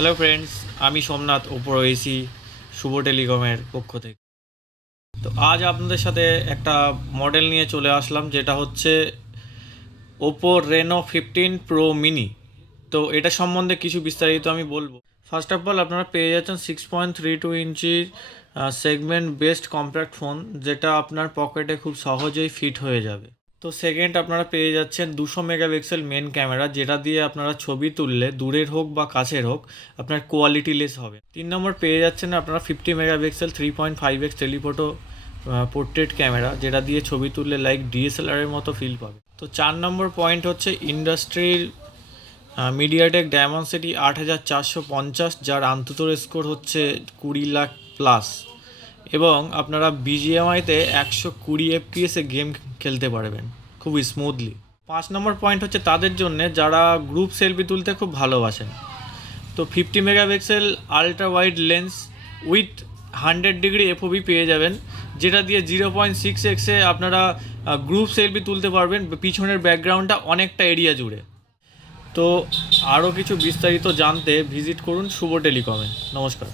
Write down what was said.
Hello friends, আমি Somnath Oppo রয়েছি শুভ টেলিকমের পক্ষ থেকে। তো আজ আপনাদের সাথে একটা মডেল নিয়ে চলে আসলাম, যেটা হচ্ছে ওপো রেনো 15 প্রো মিনি। তো এটা সম্বন্ধে কিছু বিস্তারিত আমি বলবো। ফার্স্ট অফ অল আপনারা পেয়ে যাচ্ছেন 6.32 ইঞ্চির সেগমেন্ট বেসড কম্প্যাক্ট ফোন, যেটা আপনার পকেটে খুব সহজেই ফিট হয়ে যাবে। তো সেকেন্ড, আপনারা পেয়ে যাচ্ছেন 200 মেগাপিক্সেল মেন ক্যামেরা, যেটা দিয়ে আপনারা ছবি তুললে দূরের হোক বা কাছের হোক আপনার কোয়ালিটি লেস হবে। 3 নম্বর পেয়ে যাচ্ছেন আপনারা 50 megapixel 3.5x telephoto portrait camera, যেটা দিয়ে ছবি তুললে লাইক ডিএসএলআরের মতো ফিল পাবে। তো 4 নম্বর পয়েন্ট হচ্ছে ইন্ডাস্ট্রির মিডিয়াটেক ডায়মন্ডসিটি 8450, যার আন্ততর স্কোর হচ্ছে 20 লাখ প্লাস, এবং আপনারা বিজিএমআইতে 120 FPS গেম খেলতে পারবেন খুবই স্মুথলি। 5 নম্বর পয়েন্ট হচ্ছে তাদের জন্য যারা গ্রুপ সেলফি তুলতে খুব ভালোবাসেন। তো 50 megapixel ultra wide lens with 100 degree FOB পেয়ে যাবেন, যেটা দিয়ে 0.6x আপনারা গ্রুপ সেলফি তুলতে পারবেন পিছনের ব্যাকগ্রাউন্ডটা অনেকটা এরিয়া জুড়ে। তো আরও কিছু বিস্তারিত জানতে ভিজিট করুন শুভ টেলিকমে। নমস্কার।